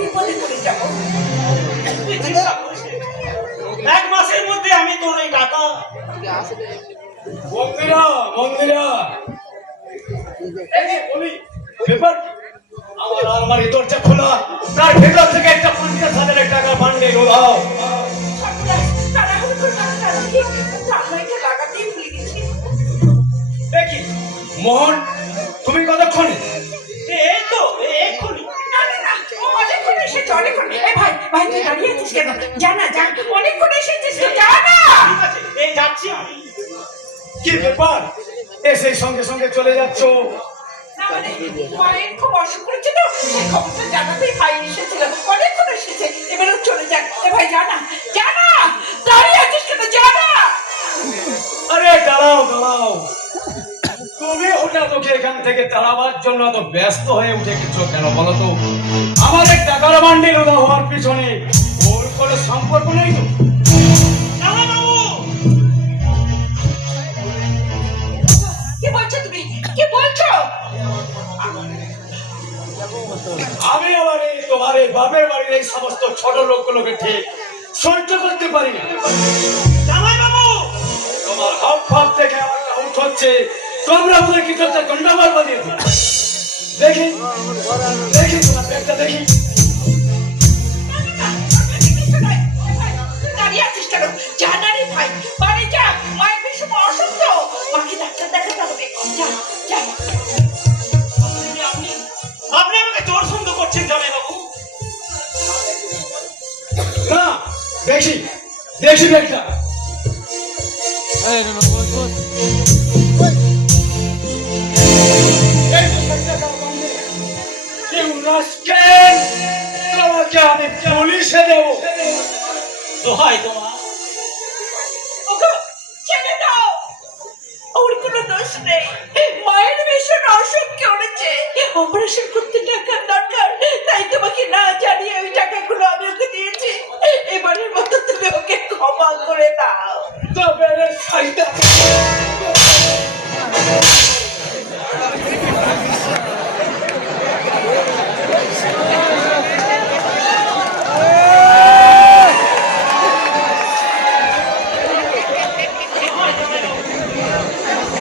বিপদে পড়ে যাবো। এক মাসের মধ্যে আমি তোর এই টাকা মন্দিরা মন্দিরা বলি ব্যাপার আমার আলমারি দরজা খোলা, তার ভেতর থেকে একটা 50,000 টাকা বান্ডেল ওলাও। দেখি মোহন, তুমি কতক্ষণে? এই তো এক্ষুনি। ঠিক আছে, এই যাচ্ছি আমি। কি ব্যাপার, এসে সঙ্গে সঙ্গে চলে যাচ্ছ? মায়ের খুব অসুখ করেছে তো, সেই খবরটা জানাতেই ভাই এসেছিল। অনেকক্ষণ এসেছে, এবারও চলে যাক। ভাই জানা জানা, দাঁড়িয়ে আছিস কেন? জানা। আরে দাঁড়াও দাঁড়াও, তুমি ওটা তোকে এখান থেকে তাড়াবার জন্য এত ব্যস্ত হয়ে উঠে গেছো কেন বলো তো? আমার এক টাকার বান্ডিল ওটা হওয়ার পিছনে ওর কোনো সম্পর্ক নেই তো? কি বলছো তুমি? কি বলছো? আমি আবার এই তোমার এই বাপের বাড়ির এই সমস্ত ছোট লোকগুলোকে ঠিক সহ্য করতে পারি না। জামাই বাবু, তোমার হাব ভাব দেখে আমার ডাউট হচ্ছে তোমরা বলে কিছু একটা গন্ডগোল বানিয়েছো। দেখি দেখি তোমার ব্যাগটা দেখি। দাঁড়িয়ে আছিস কেন? জানা রে ভাই, বাড়ি যা। মায়ের ভীষণ অসুস্থ, মাকে ডাক্তার দেখাতে হবে। যা যা। আপনি আমাকে জোর সন্দেহ করছেন জামাই বাবু? না, দেখি দেখি ব্যাগটা। তোমাকে আমি পুলিশে দেবো। দোহাই তোমার, ওগো, ছেড়ে দাও। ওর কোনো দোষ নেই, মায়ের ভীষণ অসুখ করেছে, অপারেশন করতে টাকার দরকার, তাই তোমাকে না জানিয়ে ওই টাকাগুলো আমি ওকে দিয়েছি। এবারের মতো তুমি ওকে ক্ষমা করে দাও। তবে রে শয়তান,